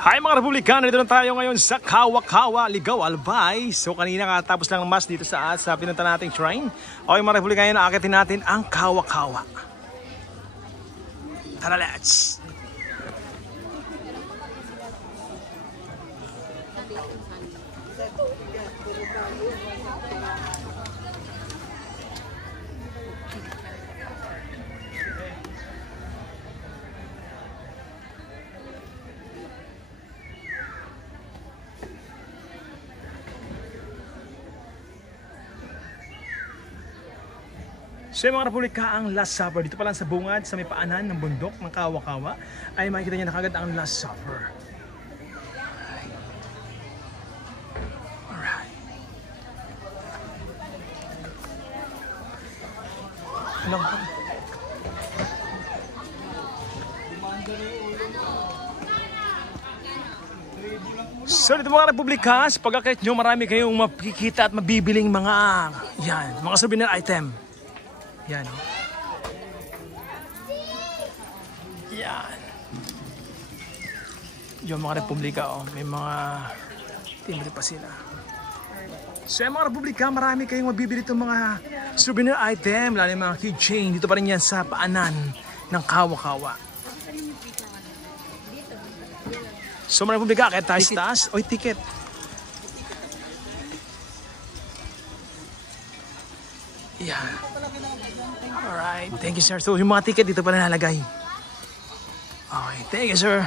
Hi mga Republikano, dito na tayo ngayon sa Kawa-Kawa, Ligaw, Albay. So kanina katapos lang ng mass dito sa pinunta nating shrine. Okay mga Republikano, naakitin natin ang Kawa-Kawa. Tara, let's! So mga Republika, ang Last Supper dito pa lang sa bungad sa may paanan ng bundok ng Kawa-Kawa ay makikita niyo na kagad ang Last Supper. Alright. Alam ko. So dito mga Republika, sa pag-akit nyo marami kayong makikita at mabibiling mga mga souvenir item. Yan. Yan. Yung mga Republika, oh, may mga timbre pa sila. So yung mga Republika, marami kayong mabibili itong mga souvenir item, lalo yung mga keychain. Dito pa rin yan sa paanan ng Kawa-Kawa. So mga Republika, kaya taas-taas. Oy, ticket. Yan. Alright, thank you sir. So yung mga ticket dito pa nalalagay. Okay, thank you sir.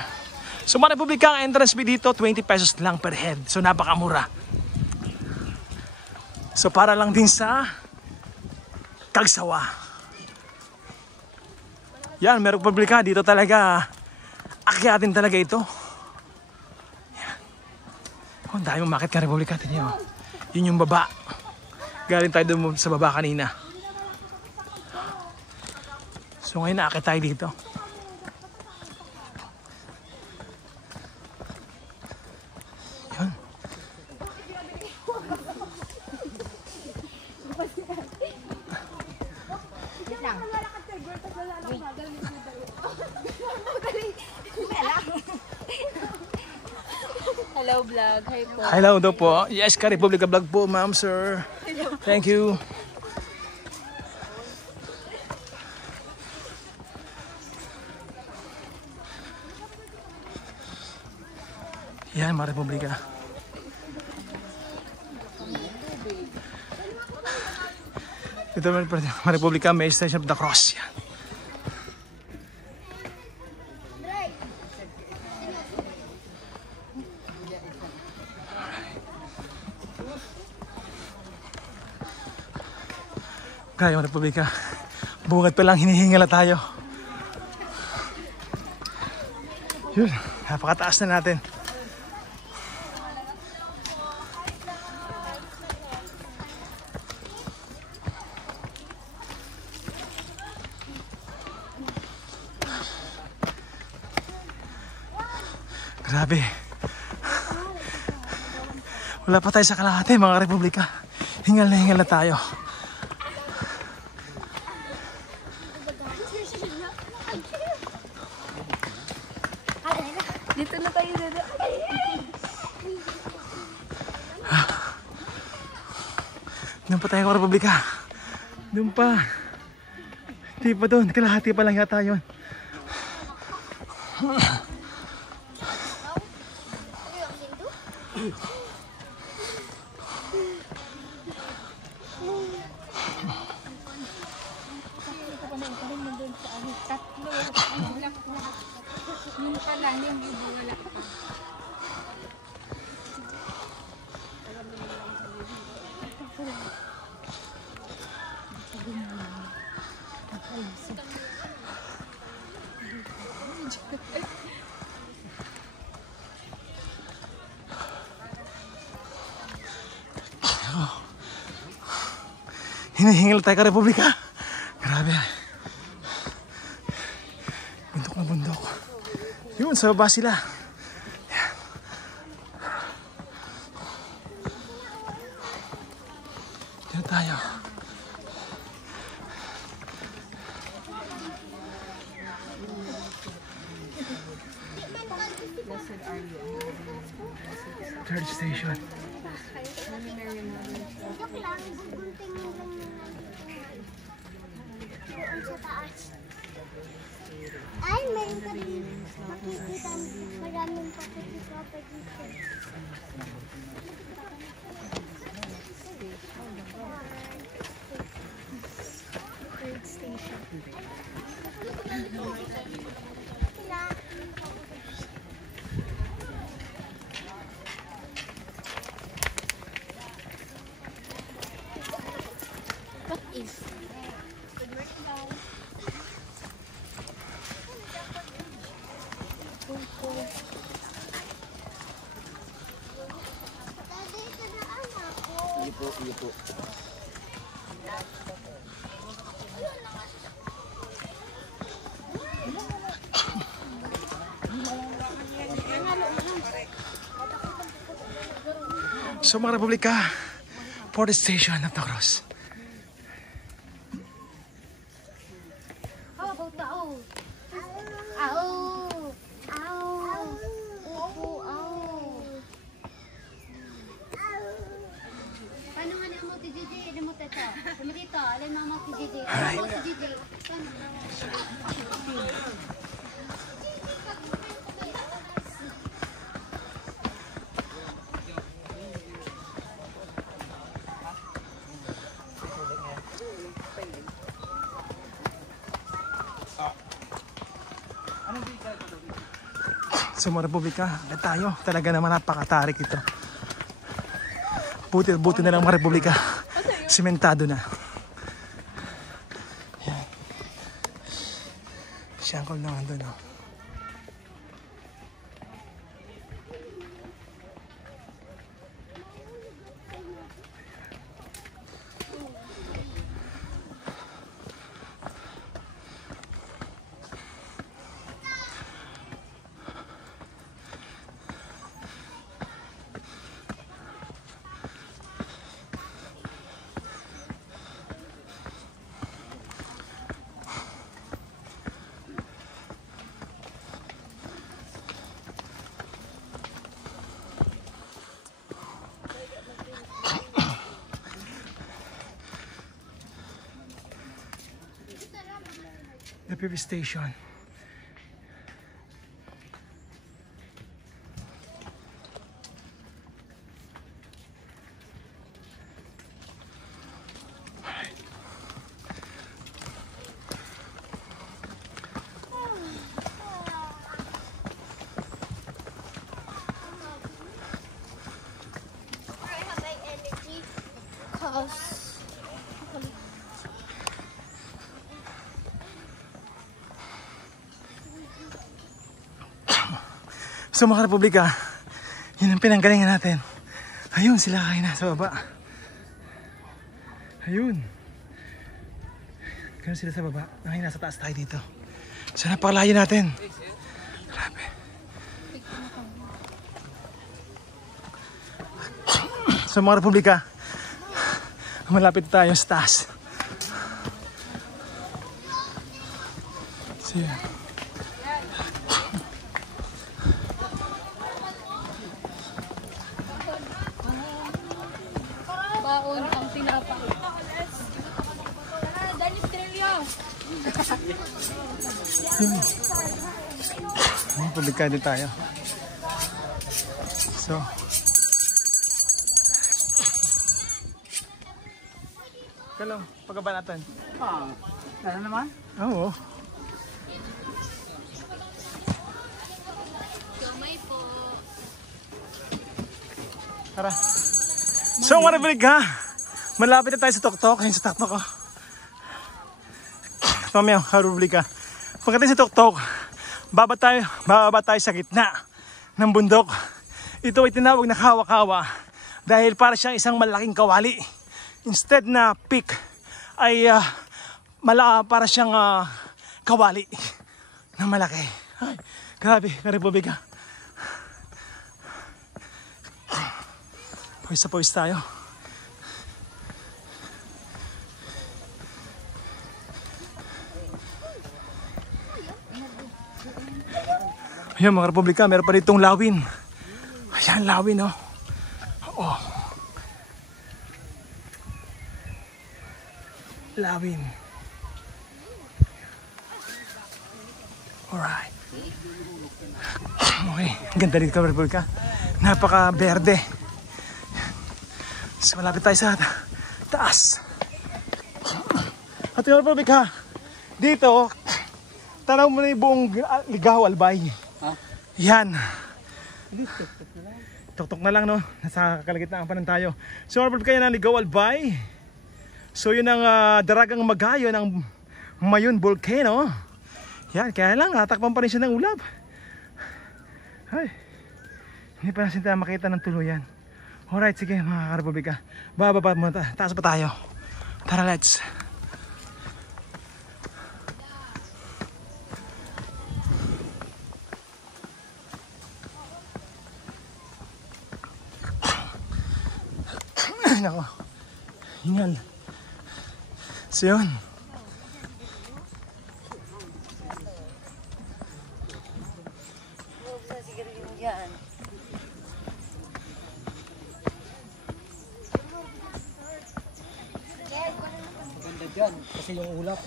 So mga Republika, ang entrance fee dito 20 pesos lang per head. So napakamura. So para lang din sa Kagsawa. Yan, mga Republika, dito talaga akyatin talaga ito. Yan. Oh, dahil umakit ka Republika, tingnan mo. Yun yung baba. Galing tayo doon sa baba kanina. So ngayon naakit tayo dito. Yun. Hello vlog, hi po. Hello daw po. Yes, Ka Republika Vlog po, ma'am, sir. Thank you. Yan, mga Republika. Ito mga Republika, may Station of the Cross. Yan. Kaya mga Republika, bungad pa lang, hinihingal na tayo. Yun, napakataas na natin. Grabe. Wala pa tayo sa kalahati mga Republika. Hingal na tayo. Dito na tayo dito. Doon pa tayo mga Republika. Doon pa. Di pa doon. Kalahati pa lang yata yun. Hinihingal tayo Ka Republika. Grabe. Bundok na bundok. Yun, sa baba sila. Yan. Dito tayo. Blessed are you. Third station. Holy Mary, Mother of God. Joke lang, guguntingin lang naman. Doon sa taas. Ay, meron ka rin makikita. Maraming pakikita pa dito. Third station. What is? Ipo. So mga Republika, fourth station at the cross. How about the owl? Owl. Owl. Upo, owl. Paano nga mo ti Gigi? Ano mo tata? Ano dito? Alin mo ti Gigi? Ano mo ti Gigi? So mga Republika, tayo. Talaga naman napakatarik ito. Buti na lang mga Republika. Simentado na. Yan. Siyangkol na doon. Oh. The PV station. I have my energy. Cause So mga Republika, yun ang pinanggalingan natin. Ayun sila kayo na sa baba. Ayun. Ganun sila sa baba. Ay, nasa taas tayo dito. So napakalayo natin. Grabe. So mga Republika, malapit tayo sa taas. So yan. Baon ang tinapa. Dani Estrella. Ay, publikado tayo. So, kalong, pagkaba natin. Ano naman? Oo. Kamay po. Tara. So, mga Republika, malapit na tayo sa tuktok. Ayun sa taktok ko. Pamaya, mga Republika. Pagdating sa tuktok, bababa tayo sa gitna ng bundok. Ito ay tinawag na kawa-kawa dahil para siyang isang malaking kawali. Instead na peak ay para siyang kawali na malaki. Ay, grabe, mga Republika. Pawis sa pawis tayo. Yan mga Republika, meron pa ditong lawin. Ayan, lawin oh. Oh. Lawin. Alright. Okay, ganda dito mga Republika. Napaka-berde. So malapit tayo sa taas. At mga Republika, dito, tanaw mo na yung buong Ligaw Albay. Ha? Yan. Tok-tok na lang no. Nasa kalagitnaan pa ng tayo. So mga Republika, yan ang Ligaw Albay. So yun ang daragang magayo ng Mayon Volcano. Yan, kaya lang natakpan pa rin siya ng ulap. Ay, hindi pa natin tayo makita ng tuluyan. Alright, sige mga Republika. Bababa muna tayo. Taas pa tayo. Tara, let's. Nako. Hingal. So yun. Ganda dyan. Kasi yung ulap.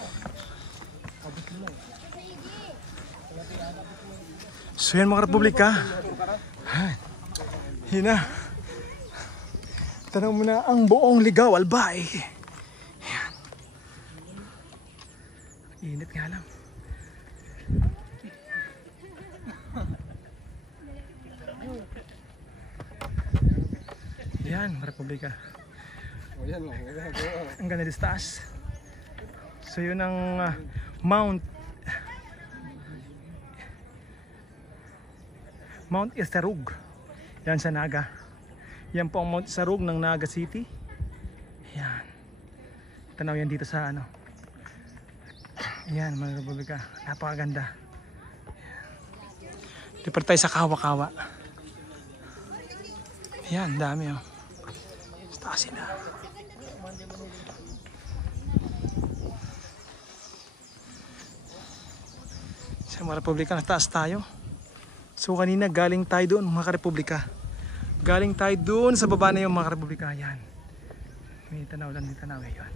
So yan mga Republika. Hina. Tanong mo na ang buong Ligaw Albay. Yan. Init nga lang. Yan mga Republika. Ang ganda dito taas. So yun ang Mount Isarug. Yan sa Naga. Yan po ang Mount Isarug ng Naga City. Yan. Tanaw yan dito sa ano. Yan mga Republika. Napakaganda. Dito tayo sa Kawa-Kawa. Yan, dami oh. Taas sila. Sa mga Republika, nataas tayo. So kanina galing tayo doon mga Republika. Galing tayo doon sa baba na yung mga Republika. Yan. May tanaw lang, may tanaw. Yan.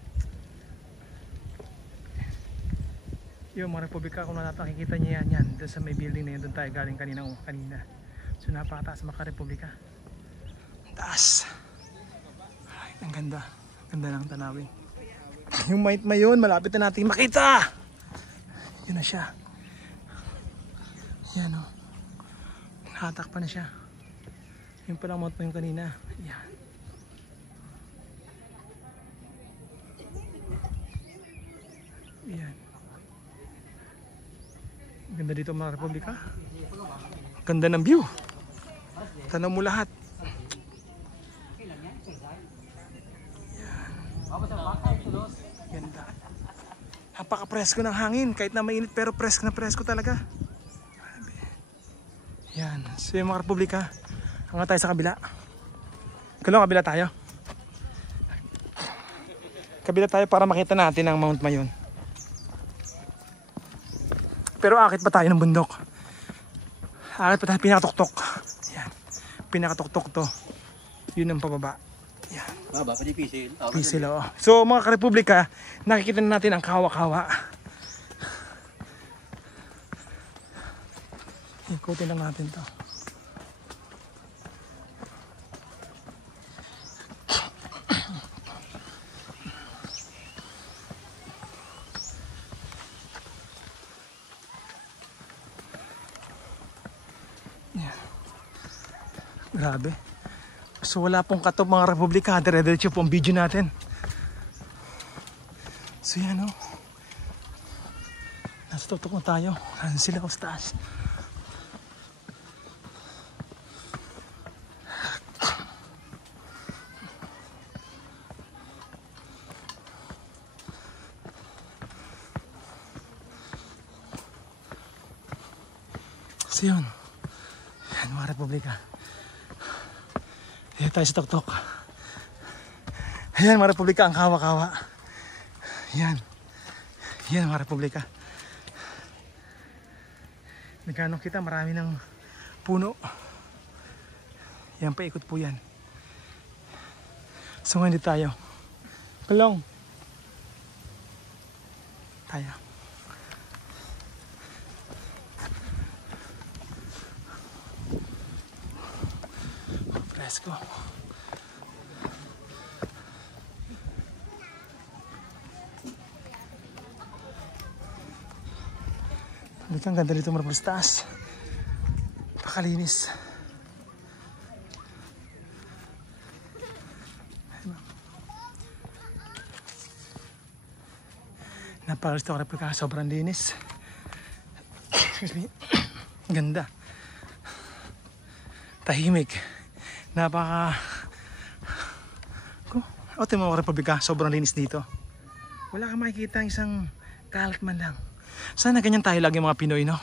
Yung mga Republika, kung nakikita niyo yan. Doon sa may building na yun, doon tayo galing kanina. So napakataas mga Republika. Taas. Alright, ang ganda. Ganda ng tanawin. Yung Mount Mayon, malapit na natin makita. Yun na siya. Yan o. Nakatak pa na siya. Yung palang Mount Mayon kanina. Yan. Yan. Ganda dito mga Republika. Ganda ng view. Tanaw mo lahat. Ganda. Napaka-presko ng hangin kahit na mainit pero presko na presko talaga. Yan. So yung mga Republika, hanga tayo sa kabila. Kailan kabila tayo? Kabila tayo para makita natin ang Mount Mayon. Pero akit pa tayo ng bundok. Akit pa tayo pinakatuktok. Yan. Pinakatuktok to. Yun ang pababa. Yan. Baba, pwede pisil. Pisil, oo. So mga Republika, nakikita na natin ang Kawa-Kawa. Ikutin lang natin to. Yan. Grabe. So wala pong katop mga Republika, dire-diretso po ang video natin. So yan o. Nasa tutok na tayo. Nandun sila sa taas. So yun. Yan mga Republika. Dito tayo sa tuktok. Ayan mga Republika, ang Kawa-Kawa. Yan. Yan mga Republika. Nagkano kita, marami ng puno. Yan, paikot po yan. So ngayon tayo. Kalong. Tayo. Presko. Dito ang ganda dito marapos taas. Pakalinis. Napakalis ito karapos, sobrang linis. Excuse me. Ganda. Tahimik. Napaka... O, ito mga Republika, sobrang linis dito. Wala kang makikita isang kalat man lang. Sana ganyan tayo lagi mga Pinoy, no?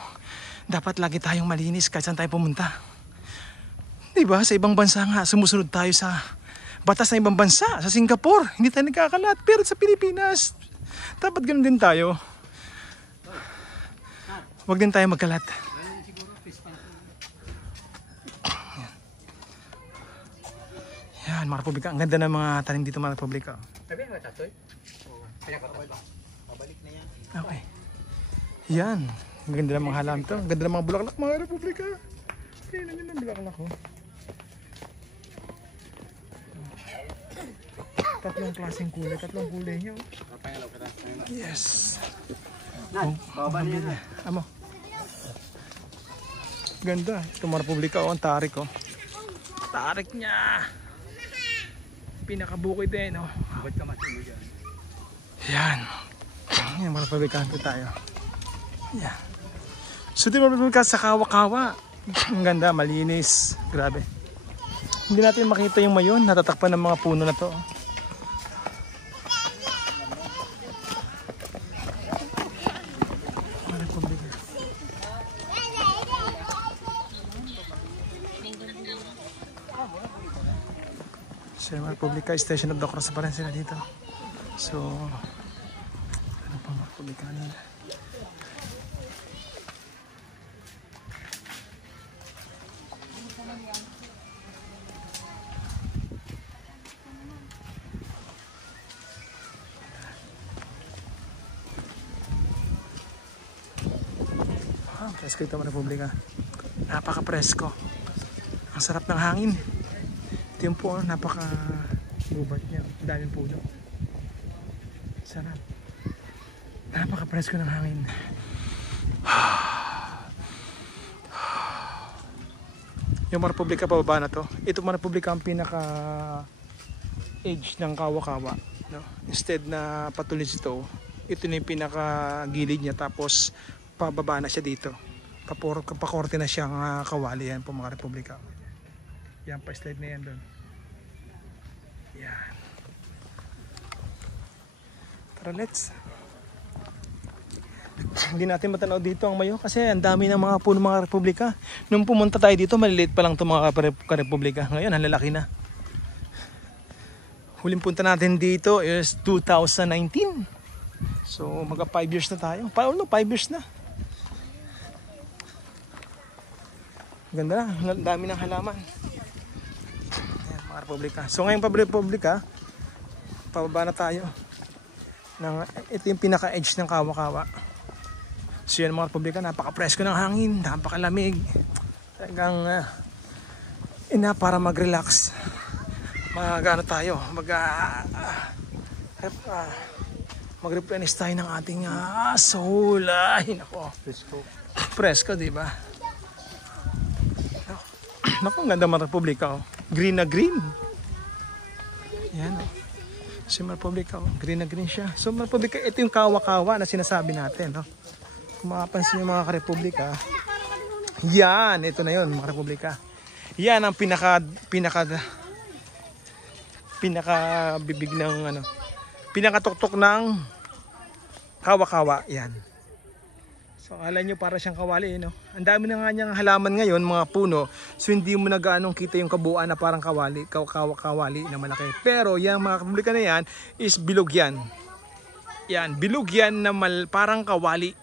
Dapat lagi tayong malinis kahit saan tayo pumunta. Diba? Sa ibang bansa nga, sumusunod tayo sa batas ng ibang bansa. Sa Singapore, hindi tayo nagkakalat. Pero sa Pilipinas, dapat ganun din tayo. Huwag din tayo magkalat. Yan, mga Republika. Ang ganda ng mga tanim dito mga Republika. Sabi nga tatoy? Kaya pabalik na yan. Okay. Yan. Ang ganda ng mga halaman to. Ang ganda ng mga bulaklak mga Republika. Tingnan nyo ng bulaklak ko. Tatlong klaseng kulay. Tatlong kulay niya. Yes. Oh, mabila. Amo. Ganda. Ito mga Republika. Oh, ang tarik oh. Tarik niya. Pinakabukid din oh. Ba't ka matino dyan? Yan. Yan mga Republika. Ito tayo. Yan. So di mga sa kawa-kawa. Ang ganda, malinis. Grabe. Hindi natin makita yung mayon. Natatakpan ng mga puno na to. So mga Republika, Station of the Cross pa rin sila dito. So ano pa mga Republika nila? Presko ito mga Republika. Napaka-presko. Ang sarap ng hangin. Ito yung po, napaka-gubat niya. Daming puno. Sarap. Napaka-presko ng hangin. Yung mga Republika pababa na to. Ito mga Republika ang pinaka-edge ng kawa-kawa. No? Instead na patulis ito, ito na yung pinaka-gilid niya. Tapos pababa na siya dito. Pakorte na siyang kawali yan po mga Republika. Yan, pa-slide na yan doon. Yan. Tara, let's. Hindi natin matanaw dito ang mayo kasi ang dami ng mga puno mga Republika. Nung pumunta tayo dito, maliliit pa lang itong mga Republika. Ngayon, ang lalaki na. Huling punta natin dito is 2019. So, mga 5 years na tayo. 5 years na. Ganda na, dami ng halaman. Ayan, mga Republika. So ngayon pa Republika, pababa na tayo. Ito yung pinaka-edge ng kawa-kawa. So yan mga Republika, napaka-presko ng hangin, napakalamig. Talagang para mag-relax. Mag-ano tayo, mag-replenish tayo ng ating soul. Ay, nako. Presko, di ba? Naku, ang ganda mga Republika oh. Green na green. Yan oh. Si mga Republika oh. Green na green siya. So mga Republika, ito yung kawa-kawa na sinasabi natin no? Kung makapansin yung mga Republika, yan, ito na yun mga Republika. Yan ang pinaka bibig ng ano, pinakatuktok ng kawa-kawa. Yan. So akala nyo para siyang kawali, no? Ang dami na nga niyang halaman ngayon, mga puno. So hindi mo na gaanong kita yung kabuuan na parang kawali, kawali na malaki. Pero yung mga Republika na yan is bilog yan. Yan, bilog yan na parang kawali.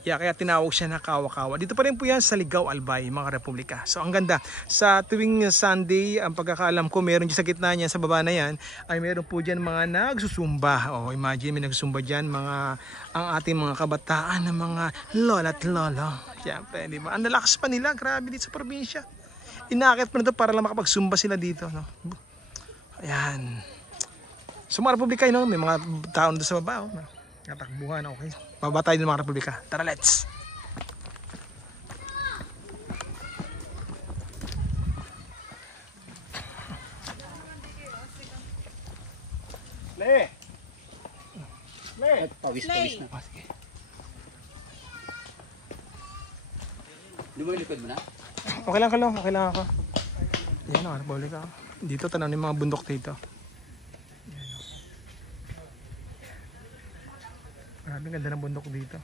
Yeah, kaya tinawag siya na Kawa-Kawa. Dito pa rin po yan sa Ligao, Albay, mga Republika. So ang ganda. Sa tuwing Sunday, ang pagkakaalam ko, meron dyan sa gitna niya, sa baba na yan, ay meron po dyan mga nagsusumba. Oh, imagine, may nagsusumba dyan, ang ating mga kabataan na mga lola at lolo. Siyempre, di ba? Ang lalakas pa nila, grabe dito sa probinsya. Inakit pa na ito para lang makapagsumba sila dito. No? Ayan. So mga Republika, no? May mga tao doon sa baba. Oh. Natakbuhan, okay. Baba tayo ng mga Republika. Tara, let's! Le! Pawis na. Ah, sige. Lumalikod mo na? Okay lang ka lang, okay lang ako. Yan ang Republika. Dito, tanaw ng mga bundok dito. Maraming ganda ng bundok dito.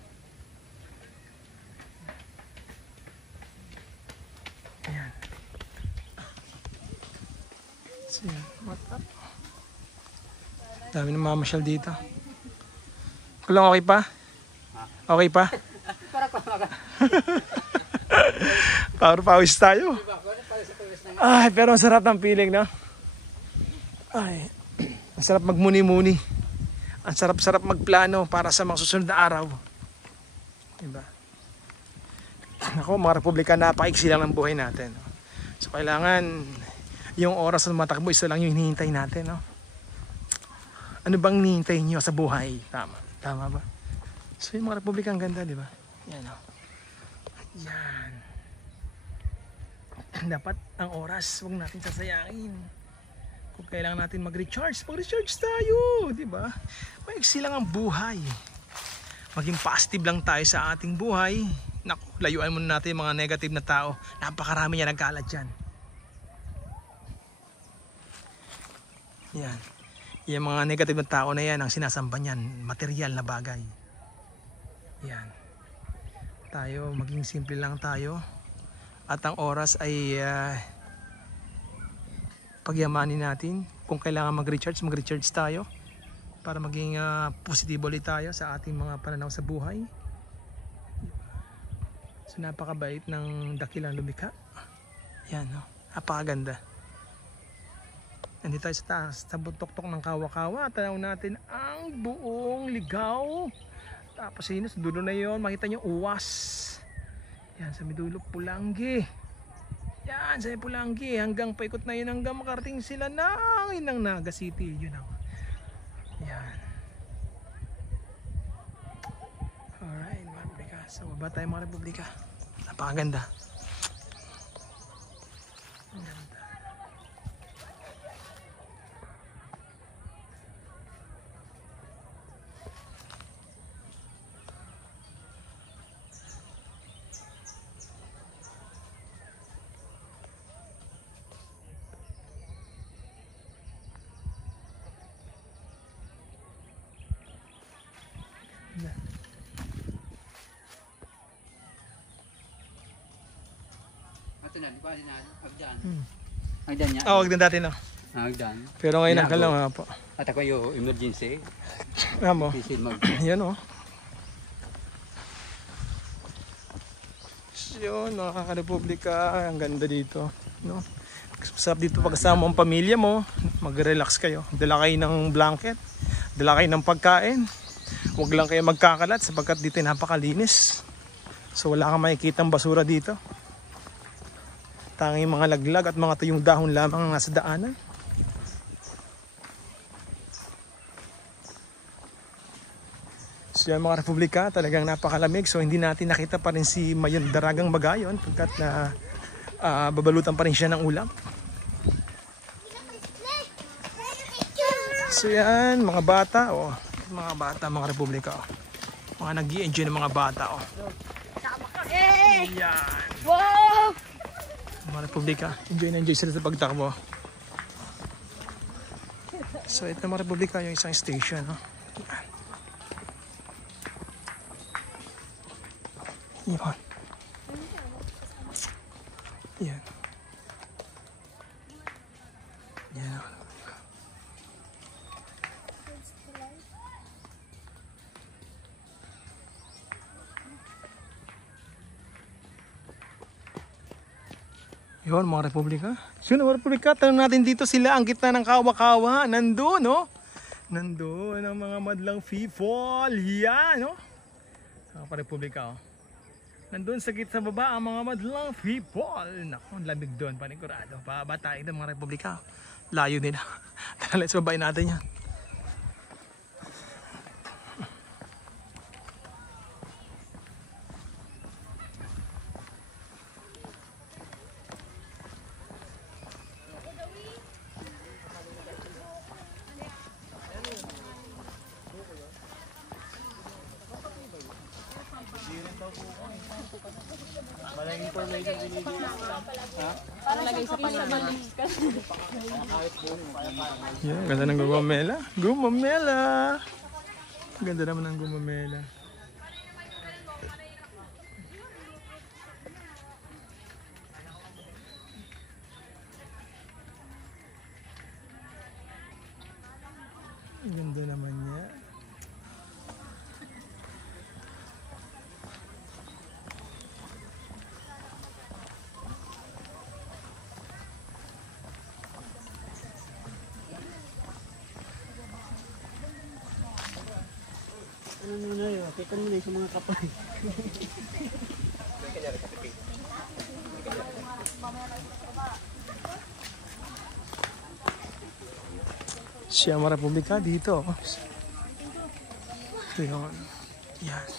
Ayan. So, yan. Mata. Dami ng mamasyal dito. Kulang okay pa? Okay pa? Power pawis tayo. Ay, pero ang sarap ng feeling, no? Ay, ang sarap magmuni-muni. Ang sarap-sarap magplano para sa mga susunod na araw. Diba? Ako, mga Republika, napaiksi lang ng buhay natin. No? So, kailangan yung oras na matakbo, isa lang yung hinihintay natin. No? Ano bang hinihintay nyo sa buhay? Tama. Tama ba? So, yung mga Republika, ang ganda, di ba? Yan, no? Yan. Dapat ang oras, huwag natin sasayangin. Kung kailangan natin mag-recharge tayo, di ba? Maiksi lang ang buhay. Maging positive lang tayo sa ating buhay. Naku, layuan muna natin yung mga negative na tao. Napakarami niya nagkalat dyan. Yan. Yung mga negative na tao na yan, ang sinasamba niyan, material na bagay. Yan. Tayo, maging simple lang tayo. At ang oras ay pagyamanin natin. Kung kailangan mag-recharge tayo para maging positibo ulit tayo sa ating mga pananaw sa buhay. So napakabait ng dakilang lumikha. Yan, no? Napakaganda. Nandito tayo sa taas, sa buntok-tok ng Kawa-Kawa. Tanaw natin ang buong Ligao. Tapos yun, sa dulo na yun, makita nyo uwas. Yan, sa midulo Pulangi. Yan, sa Pulangi. Hanggang paikot na yun, hanggang makarating sila ng Naga City. Yun ako. Yan. Alright, mga Republika. So, baba tayo mga Republika. Napakaganda. Ang ganda. Ito na, di ba? Agdan. Agdan niya. Wag din dati no. Agdan. Pero ngayon ang lang po. At ako yung emergency. Amo. Sisil mag... Yan o. Yun, mga ka-Republika, ang ganda dito, no? Sarap dito pagkasama ang pamilya mo, mag-relax kayo. Dala kayo ng blanket, dala kayo ng pagkain. Huwag lang kayo magkakalat sapagkat dito napakalinis. So wala kang makikitang basura dito. Tanging mga laglag at mga tuyong dahon lamang ang nasa daanan. So yan mga Republika, talagang napakalamig. So hindi natin nakita pa rin si Mayon Daragang Bagayon pagkat na babalutan pa rin siya ng ulam. So yan, mga bata, oh. Mga bata, mga Republika, oh. Mga nag-i-enjoy ng mga bata, oh. Yan. Wow! Mga Republika, enjoy na enjoy sila sa pagtakbo. So ito mga Republika, yung isang station, oh. Yan. Yan. Yan. Yun, mga Republika. Yun, mga Republika. Tanong natin dito sila ang gitna ng kawa-kawa. Nandun, no? Nandun ang mga madlang people. Yan, no? Mga Republika, oh. Nandun sa gitna baba ang mga madlang people. Naku, lamig doon, panigurado. Pababa tayo doon, mga Republika. Layo nila. Tara, let's babayin natin yan. Yeah, ganda ng gumamela. Gumamela! Ganda naman ng gumamela. Ganda naman niya. Ano na yun? Kita mo na sa mga kapay. Siyama Republika dito. Yun. Yan.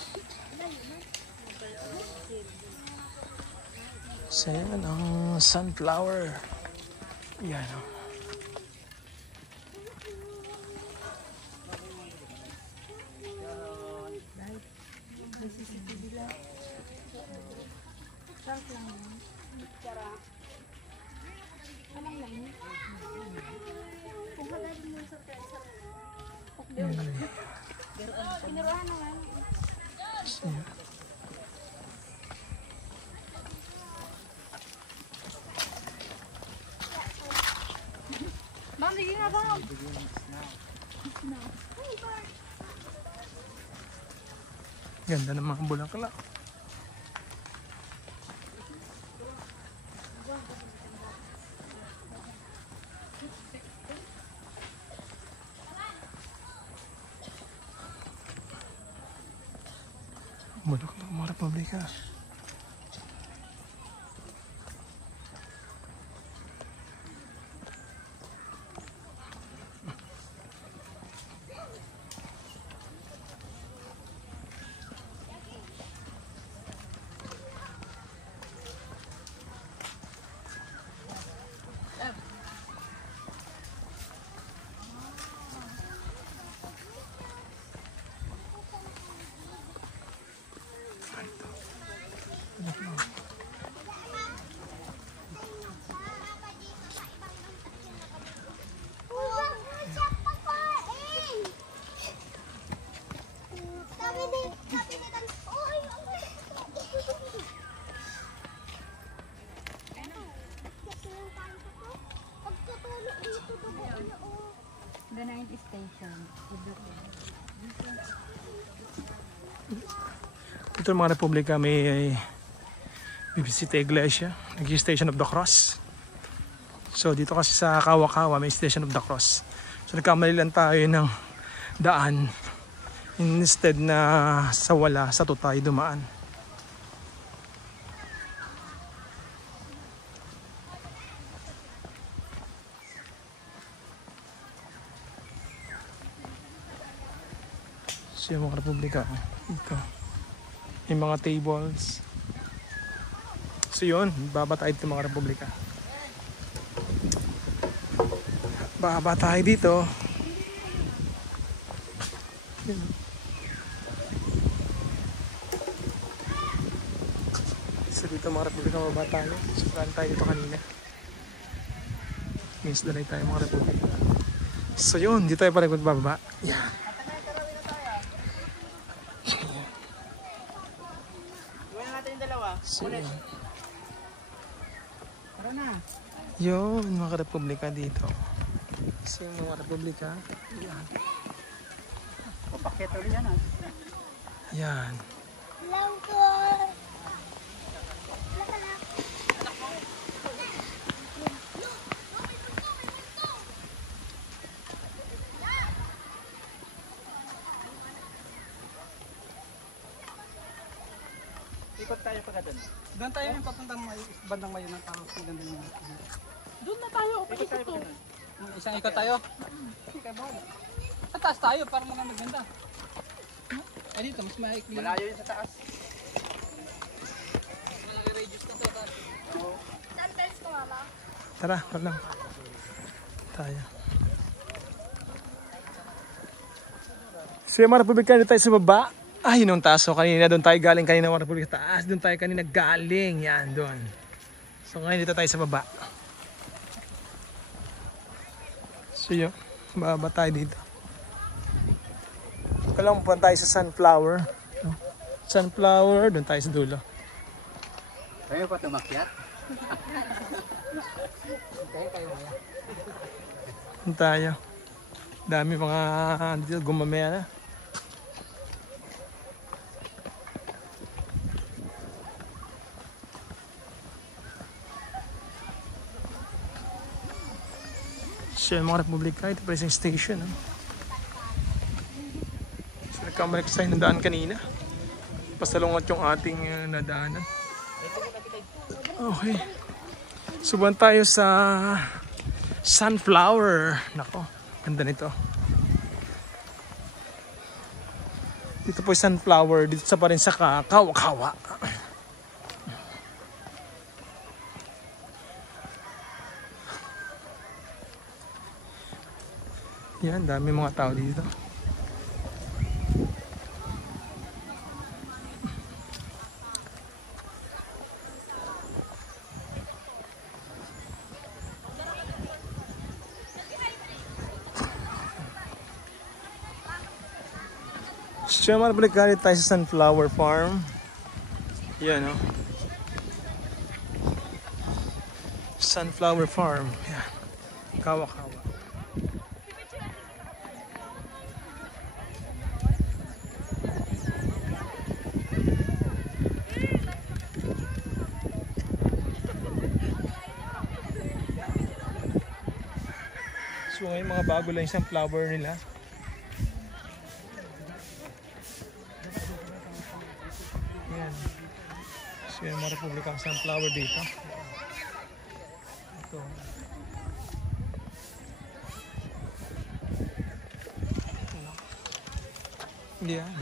So yan ang sunflower. Yan. Bang, sige nga bang. Ganda ng mga bulaklak. Bulaklak mga Republika. The 9th station. Ito mga Republika may bibisita iglesia, nag-Station of the Cross. So dito kasi sa Kawa-Kawa may Station of the Cross. So nagkamali lang tayo ng daan. Instead na sa wala, sa tayo dumaan. So yung mga Republika, ito. Yung mga tables. So yun, baba tayo dito mga Republika. Baba tayo dito. Yun. So dito mga Republika, baba tayo. Sukaan tayo dito kanina. Means dalay tayo mga Republika. So yun, dito tayo pa rin bababa. Yeah. So, yun, mga Republika dito. So, yung mga Republika, yan. Papakita rin yan ah. Yan. Hello po. Ikot tayo pagka doon. Doon tayo yung papuntang bandang mayon ng tao. Ganda yung Doon na tayo. ikot tayo pagka doon. Isang ikot tayo. Sige, bahala. Taas tayo para mga maganda. Ay dito, mas maikli. Malayo yun sa taas. Sandals ko, mama. Tara, wag lang. Tayo. So yung mga Republika, dito tayo sa baba. Ay, yun ang taas. So kanina doon tayo galing, kanina mga Republika taas. Doon tayo kanina galing. Yan, doon. So ngayon dito tayo sa baba. So yun, baba tayo dito. Kalang pupunta tayo sa Sunflower. Sunflower, doon tayo sa dulo. Kayo pa tumakyat? Doon tayo. Dami mga dito gumamaya na. Siya mga Republika, ito pa isang station. So nagkamalik tayo ng daan kanina. Pasalungat yung ating nadaanan. Okay. Subukan tayo sa Sunflower. Nako, ganda nito. Dito po yung Sunflower. Dito sa pa rin sa Kawa-Kawa. Yan, dami mga tao dito. Siya balik tayo sa Sunflower Farm. Yan, no? Sunflower Farm. Yan. Kawa-Kawa. So ngayon mga bago lang yung sunflower nila. Yan. So yung mga Republikang sunflower dito. Ito. Yan.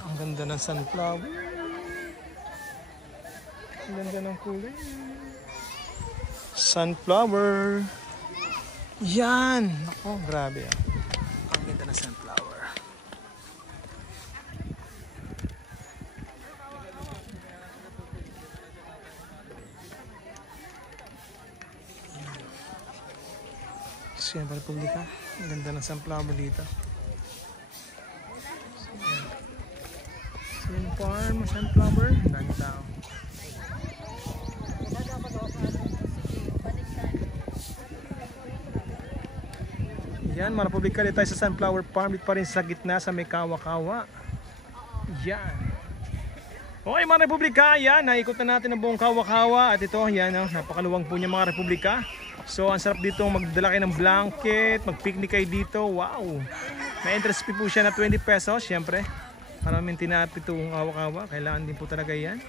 Ang ganda ng sunflower. Ang ganda ng kulay. Sunflower. Yan! Ako, grabe ah. Ang ganda na sunflower. Siyempre, Republika. Ang ganda ng sunflower dito. Sun farm, sunflower. Ang dami tao. Yan, mga Republika, dito tayo sa Sunflower Farm. Dito pa rin sa gitna sa may Kawa-Kawa. Yan. Okay mga Republika, yan. Naikot na natin ang buong Kawa-Kawa. At ito, yan, napakaluwang po niya mga Republika. So, ang sarap dito magdala kayo ng blanket, mag-picnic kayo dito. Wow! May entrance fee po siya na 20 pesos, syempre. Para maintinapit itong Kawa-Kawa. Kailangan din po talaga yan.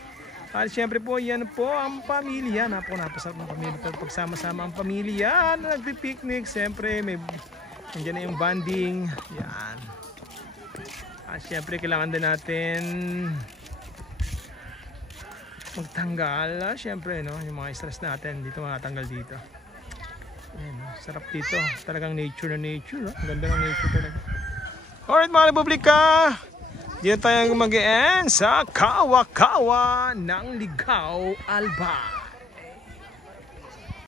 At syempre po, yan po ang pamilya. Napasarap ng pamilya. Pagsama-sama ang pamilya na nagpipiknik. Syempre, may nandiyan na yung bonding. Yan. At syempre, kailangan din natin magtanggal. Syempre, no? Yung mga stress natin dito, matanggal dito. Ayan, sarap dito. Talagang nature na nature. Ang ganda ng nature talaga. Alright mga Republika. Dito tayo mag-e-end sa Kawa-Kawa ng Ligao, Alba.